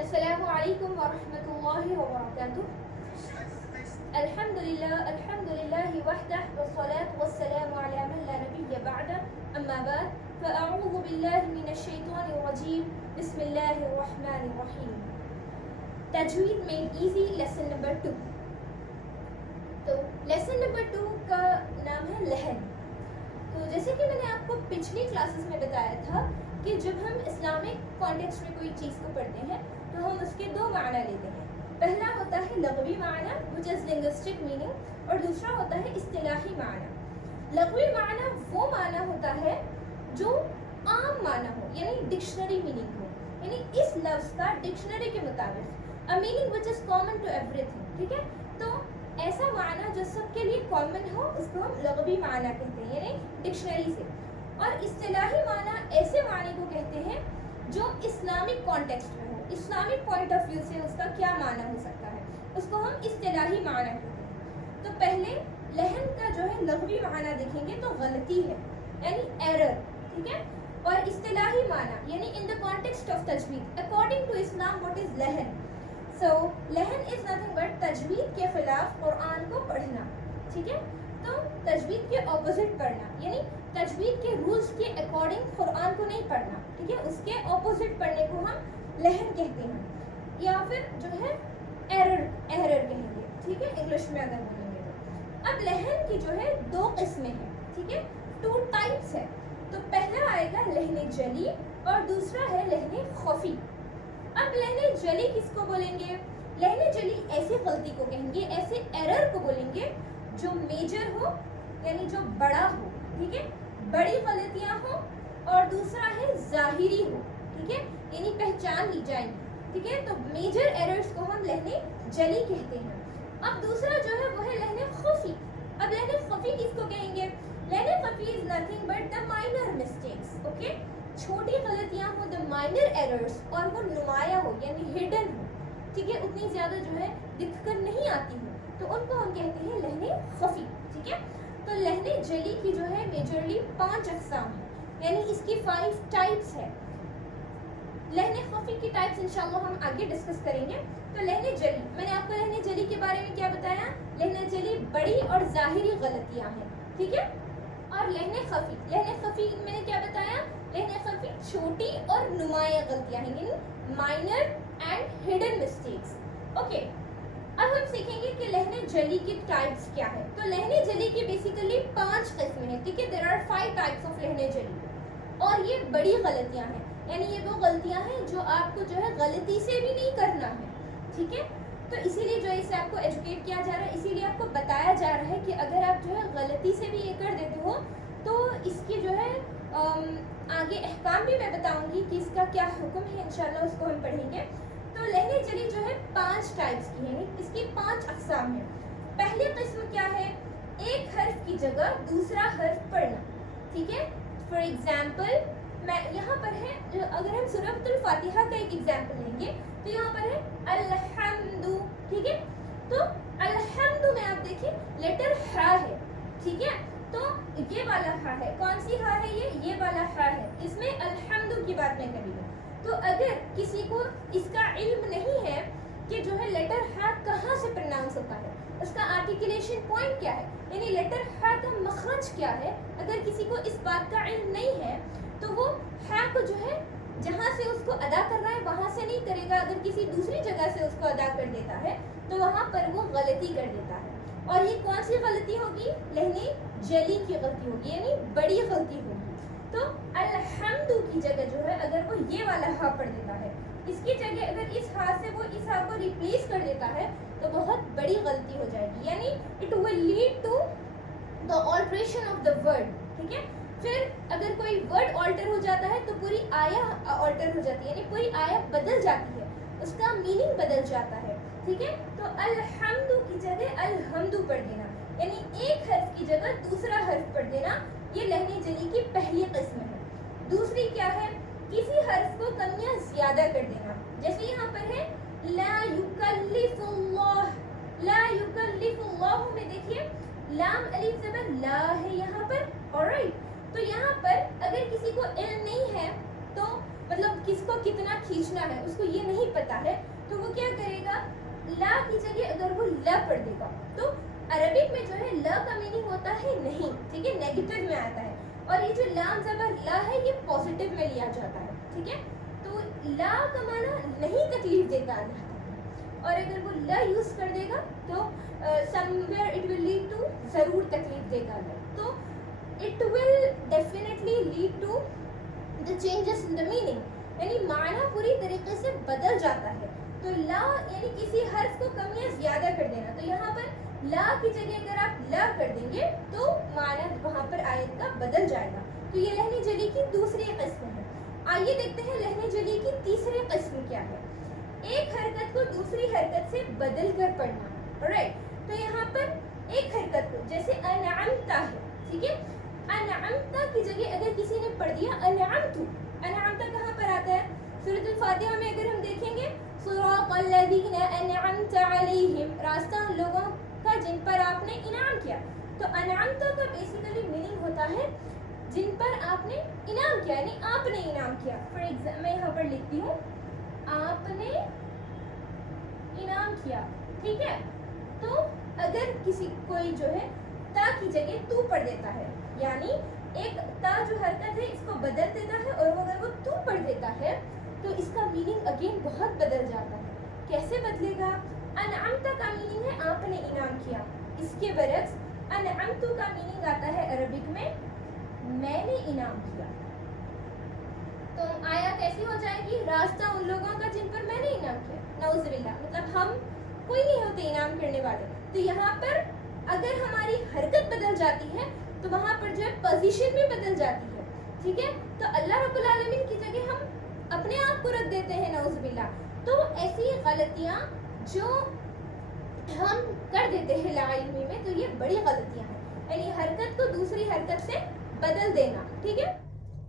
السلام علیکم ورحمۃ اللہ وبرکاتہ. الحمد للہ وحدہ والصلاة والسلام علی من لا نبی بعدہ. اما بعد فاعوذ باللہ من الشیطان الرجیم. بسم اللہ الرحمن الرحیم. تجوید میڈ ایزی لیسن نمبر 2. تو لیسن نمبر 2 کا نام ہے لہن. تو جیسے کہ میں نے آپ کو پچھلی کلاسز میں بتایا تھا کہ جب ہم اسلامک کانٹیکسٹ میں کوئی چیز کو پڑھتے ہیں تو ہم اس کے دو معنی لیتے ہیں. پہلا ہوتا ہے لغوی معنی which is linguistic meaning, اور دوسرا ہوتا ہے اصطلاحی معنی. لغوی معنی وہ معنی ہوتا ہے جو عام معنی ہو، یعنی ڈکشنری میننگ ہو، یعنی اس لفظ کا ڈکشنری کے مطابق a meaning which is common to everything. ٹھیک ہے، تو ایسا معنی جو سب کے لیے کامن ہو اس کو ہم لغوی معنی کہتے ہیں، یعنی ڈکشنری سے. اور اصطلاحی معنی ایسے معنی کو کہتے ہیں جو اسلامک کانٹیکسٹ میں ہو، اسلامک پوائنٹ آف ویو سے اس کا کیا معنی ہو سکتا ہے، اس کو ہم اصطلاحی معنی کہتے ہیں. تو پہلے لہن کا جو ہے لغوی معنی دیکھیں گے تو غلطی ہے، یعنی ایرر. ٹھیک ہے، اور اصطلاحی معنی یعنی ان دا کانٹیکسٹ آف تجوید according to Islam what is لہن. سو لہن از نتھنگ بٹ تجوید کے خلاف قرآن کو پڑھنا. ٹھیک ہے، تو تجوید کے اپوزٹ پڑھنا، یعنی تجوید کے رولز کے اکارڈنگ قرآن کو نہیں پڑھنا. ٹھیک ہے، اس کے اپوزٹ پڑھنے کو ہم لہن کہتے ہیں، یا پھر جو ہے ایرر کہیں گے. ٹھیک ہے، انگلش میں اگر بولیں گے تو. اب لہن کی جو ہے دو قسمیں ہیں. ٹھیک ہے، 2 ٹائپس ہے. تو پہلا آئے گا لہن جلی اور دوسرا ہے لہن خفی. اب لہن جلی کس کو بولیں گے؟ لہن جلی ایسی غلطی کو کہیں گے، ایسے ایرر کو بولیں گے جو میجر ہو، یعنی جو بڑا ہو. ٹھیک ہے، بڑی غلطیاں ہوں. اور دوسرا ہے ظاہری ہو. ٹھیک ہے، یعنی پہچان لی جائیں گی. ٹھیک ہے، تو میجر ایررز کو ہم لہن جلی کہتے ہیں. اب دوسرا جو ہے وہ ہے لہن خفی. اب لہن خفی کس کو کہیں گے؟ لہن خفی is nothing but the minor mistakes. Okay, چھوٹی غلطیاں ہوں، دا مائنر ایررز، اور وہ نمایاں ہو یعنی ہڈن ہو. ٹھیک ہے، اتنی زیادہ جو ہے دکھ کر نہیں آتی ہوں، تو ان کو ہم کہتے ہیں لہن خفی. ٹھیک ہے، تو لہن جلی کی جو ہے میجرلی 5 اقسام ہیں، یعنی اس کی 5 ٹائپس ہے. لہن خفی کی ٹائپس انشاءاللہ ہم آگے ڈسکس کریں گے. تو لہن جلی، میں نے آپ کو لہن جلی کے بارے میں کیا بتایا؟ لہن جلی بڑی اور ظاہری غلطیاں ہیں. ٹھیک ہے، اور لہن خفی میں نے کیا بتایا؟ لہن خفی چھوٹی اور نمایاں غلطیاں ہیں، یعنی minor and hidden mistakes. Okay, اب ہم سیکھیں گے کہ لہن جلی کی ٹائپس کیا ہے. تو لہن جلی کی بیسیکلی 5 قسمیں ہیں. ٹھیک ہے، دیر آر 5 ٹائپس آف لہن جلی، اور یہ بڑی غلطیاں ہیں، یعنی یہ وہ غلطیاں ہیں جو آپ کو جو ہے غلطی سے بھی نہیں کرنا ہے. ٹھیک ہے، تو اسی لیے جو ہے اسے آپ کو ایجوکیٹ کیا جا رہا ہے، اسی لیے آپ کو بتایا جا رہا ہے کہ اگر آپ جو ہے غلطی سے بھی یہ کر دیتے ہو تو اس کی جو ہے آگے احکام بھی میں بتاؤں گی کہ اس کا کیا حکم ہے. انشاءاللہ اس کو ہم پڑھیں گے. تو لہن جلی جو ہے 5 ٹائپس کی ہے، اس کی 5 اقسام ہیں. پہلی قسم کیا ہے؟ ایک حرف کی جگہ دوسرا حرف پڑھنا. ٹھیک ہے، فار ایگزامپل میں یہاں پر ہے، اگر ہم سورۃ الفاتحہ کا ایک ایگزامپل لیں گے تو یہاں پر ہے الحمد. ٹھیک ہے، تو الحمد میں آپ دیکھیں لیٹر ہا ہے. ٹھیک ہے، تو یہ والا ہا ہے. کون سی ہا ہے؟ یہ والا ہا ہے. اس میں الحمد کی بات میں کری ہے. تو اگر کسی کو اس کا علم نہیں ہے کہ جو ہے لیٹر ہا کہاں سے پروناؤنس ہوتا ہے، اس کا آرٹیکولیشن پوائنٹ کیا ہے، یعنی لیٹر ہا کا مخرج کیا ہے، اگر کسی کو اس بات کا علم نہیں ہے تو وہ ہا کو جو ہے جہاں سے اس کو ادا کرنا ہے وہاں سے نہیں کرے گا. اگر کسی دوسری جگہ سے اس کو ادا کر دیتا ہے تو وہاں پر وہ غلطی کر دیتا ہے. اور یہ کون سی غلطی ہوگی؟ لہن جلی کی غلطی ہوگی، یعنی بڑی غلطی ہوگی. تو الحمد کی جگہ جو ہے اگر وہ یہ والا ہا پڑھ دیتا ہے، اس کی جگہ اگر اس ہا سے وہ اس ہا کو ریپلیس کر دیتا ہے تو بہت بڑی غلطی ہو جائے گی، یعنی it will lead to the alteration of the word. ٹھیک ہے، پھر اگر کوئی ورڈ آلٹر ہو جاتا ہے تو پوری آیا آلٹر ہو جاتی ہے، یعنی پوری آیا بدل جاتی ہے، اس کا میننگ بدل جاتا ہے. ٹھیک ہے، تو الحمد کی جگہ الحمد پڑھ دینا، یعنی ایک حرف کی جگہ دوسرا حرف پڑھ دینا، یہ لہن جلی کی پہلی قسم ہے. دوسری کیا ہے؟ کسی حرف کو کم یا زیادہ کر دینا. جیسے یہاں پر ہے لا یکلف اللہ، لا یکلف اللہ میں دیکھیے لام الف زبر لا ہے یہاں پر. alright، تو یہاں پر اگر کسی کو علم نہیں ہے تو مطلب کس کو کتنا کھینچنا ہے اس کو یہ نہیں پتا ہے، تو وہ کیا کرے گا، لا کی جگہ اگر وہ لا پڑھ دے گا تو عربک میں جو ہے لا کا میننگ ہوتا ہے نہیں، ٹھیک ہے، نیگیٹو میں آتا ہے، اور یہ جو لام زبر لا ہے یہ پازیٹیو میں لیا جاتا ہے، ٹھیک ہے، تو لا کا معنی نہیں تکلیف دیتا اللہ تعالیٰ، اور اگر وہ لا یوز کر دے گا تو somewhere it will lead to ضرور تکلیف دے گا اللہ، تو it will definitely lead to the changes in the meaning، یعنی معنی پوری طریقے سے بدل جاتا ہے، تو لا یعنی کسی حرف کو کم یا زیادہ کر دینا، تو یہاں پر لا کی جگہ اگر آپ لا کر دیں گے تو معنی وہاں پر آیت کا بدل جائے گا، تو یہ لہن جلی کی دوسری قسم ہے۔ آئیے دیکھتے ہیں لہن جلی کی تیسری قسم کیا ہے، ایک حرکت کو دوسری حرکت سے بدل کر پڑھنا، رائٹ، تو یہاں پر ایک حرکت کو جیسے انعمتا ہے، ٹھیک ہے، انعمتا کی جگہ اگر کسی نے پڑھ دیا انعمتو، انعمتا کہاں پر آتا ہے، سورۃ الفاتحہ میں اگر ہم دیکھیں گے صراط الذین انعمت علیہم، راستہ ان لوگوں کا جن پر آپ نے انعام کیا، تو انعمتا کا بیسیکلی میننگ ہوتا ہے جن پر آپ نے انعام کیا، یعنی آپ نے انعام کیا، فار ایگزامپل میں یہاں پر لکھتی ہوں آپ نے انعام کیا، ٹھیک ہے، تو اگر کسی کوئی جو ہے تا کی جگہ تو پڑھ دیتا ہے، یعنی ایک تا جو حرکت ہے اس کو بدل دیتا ہے، اور اگر وہ تو پڑھ دیتا ہے تو اس کا میننگ اگین بہت بدل جاتا ہے، کیسے بدلے گا، انعمتا کا میننگ ہے آپ نے انعام کیا، اس کے برعکس انعمتو کا میننگ آتا ہے عربک میں نے انعام کیا، تو آیا کیسی ہو جائے گی، راستہ ان لوگوں کا جن پر میں نے انعام کیا، نعوذ باللہ، مطلب ہم کوئی نہیں ہوتے انعام کرنے والے، تو یہاں پر اگر ہماری حرکت بدل جاتی ہے تو وہاں پر جو ہے پوزیشن بھی بدل جاتی ہے، ٹھیک ہے، تو اللہ رب العالمین کی جگہ ہم اپنے آپ کو رکھ دیتے ہیں، نعوذ باللہ، تو ایسی غلطیاں جو ہم کر دیتے ہیں لا علمی میں، تو یہ بڑی غلطیاں ہیں، یعنی حرکت کو دوسری حرکت سے بدل دینا، ٹھیک ہے۔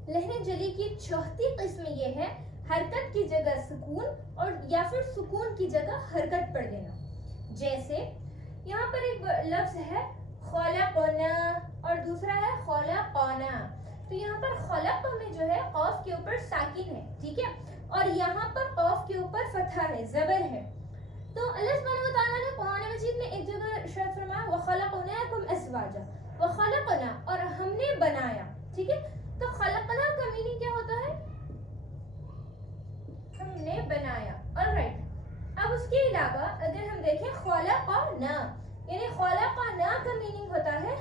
لہن جلی کی چوتھی قسم یہ ہے حرکت کی جگہ سکون، اور یا پھر سکون کی جگہ حرکت پڑھ دینا، جیسے یہاں پر ایک لفظ ہے خلقنا اور دوسرا ہے خلقنا، تو یہاں پر خلق میں جو ہے قاف کے اوپر ساکن ہے، ٹھیک ہے، اور یہاں پر قاف کے اوپر فتحہ ہے، زبر ہے، تو اللہ سبحانہ وتعالیٰ نے قرآن مجید میں ایک جگہ ارشاد فرمایا وَخَلَقْنَاكُمْ أَزْوَاجًا، وَخَلَقْنَا، اور ہم نے بنایا، ٹھیک ہے، تو خلقنا کا میننگ کیا ہوتا ہے، ہم نے بنایا، alright، اب اس کے علاوہ اگر ہم دیکھیں خلقنا، یعنی خلقنا کا میننگ ہوتا ہے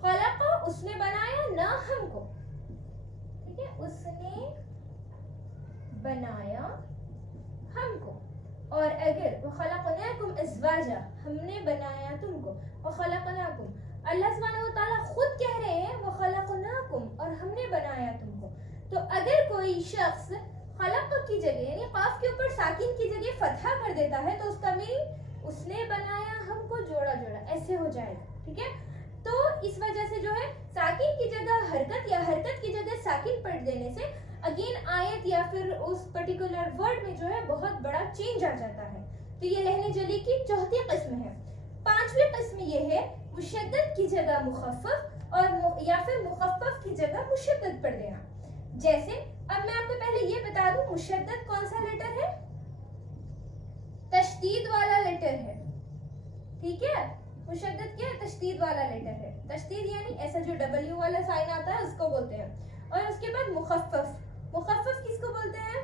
خلق اس نے بنایا، نہ ہم کو، ٹھیک ہے، اس نے بنایا ہم کو، اور اگر وَخَلَقْنَاكُمْ أَزْوَاجًا، ہم نے بنایا تم کو، وَخَلَقْنَاكُمْ، اللہ سبحانہ وتعالیٰ خود کہہ رہے ہیں وَخَلَقْنَاكُمْ، اور ہم نے بنایا تم کو، تو اگر کوئی شخص خلق کی جگہ یعنی قاف کے اوپر ساکن کی جگہ فتحہ کر دیتا ہے تو اس کا میننگ اس نے بنایا ہم کو جوڑا جوڑا ایسے ہو جائے گا، ٹھیک ہے، تو اس وجہ سے جو ہے ساکن کی جگہ حرکت یا حرکت کی جگہ ساکن پڑھ دینے سے اگین آیت یا پھر اس پرٹیکولر ورڈ میں جو ہے بہت بڑا چینج آ جاتا ہے، تو یہ لہن جلی کی چوتھی قسم ہے۔ پانچویں قسم یہ ہے مشدد کی جگہ مخفف، اور یا پھر مخفف کی جگہ مشدد پڑھ دینا، جیسے اب میں آپ کو پہلے یہ بتا دوں مشدد کون سا لیٹر ہے، تشدید والا لیٹر ہے، ٹھیک ہے، مشدد کیا ہے، تشدید والا لیٹر ہے، تشدید یعنی ایسا جو ڈبلیو والا سائن آتا ہے اس کو بولتے ہیں، اور اس کے بعد مخفف، مخفف کس کو بولتے ہیں،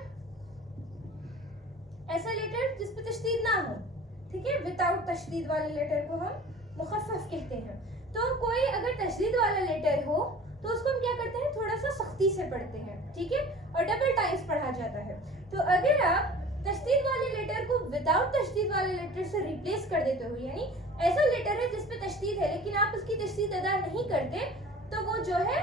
ایسا لیٹر جس پہ تشدید نہ ہو، ٹھیک ہے، وداؤٹ تشدید والے لیٹر کو ہم مخفف کہتے ہیں، تو کوئی اگر تشدید والا لیٹر ہو تو اس کو ہم کیا کرتے ہیں تھوڑا سا سختی سے پڑھتے ہیں، ٹھیک ہے، اور ڈبل ٹائمز پڑھا جاتا ہے، تو اگر آپ تشدید والے لیٹر کو وداؤٹ تشدید والے لیٹر سے ریپلیس کر دیتے ہو، یعنی ایسا لیٹر ہے جس پہ تشدید ہے لیکن آپ اس کی تشدید ادا نہیں کرتے تو وہ جو ہے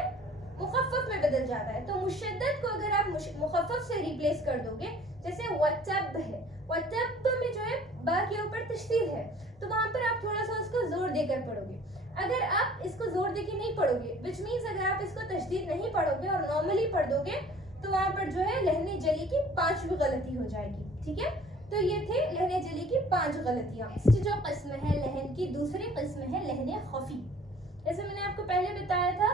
مخفف میں بدل جاتا ہے، تو مشدد کو اگر آپ مخفف سے ریپلیس کر دو گے، جیسے وَتَبْ ہے، وَتَبْ میں جو ہے با کے اوپر تشدید ہے تو وہاں پر آپ تھوڑا سا اس کو زور دے کر پڑھو گے، اگر آپ اس کو زور دے کے نہیں پڑھو گے which means اگر آپ اس کو تشدید نہیں پڑھو گے اور نارملی پڑھ دو گے تو وہاں پر جو ہے لہن جلی کی 5ویں غلطی ہو جائے گی، ٹھیک ہے، تو یہ تھے لہن جلی کی 5 غلطیاں۔ نیکسٹ جو قسم ہے لہن کی دوسری قسم ہے لہن خفی، جیسے میں نے آپ کو پہلے بتایا تھا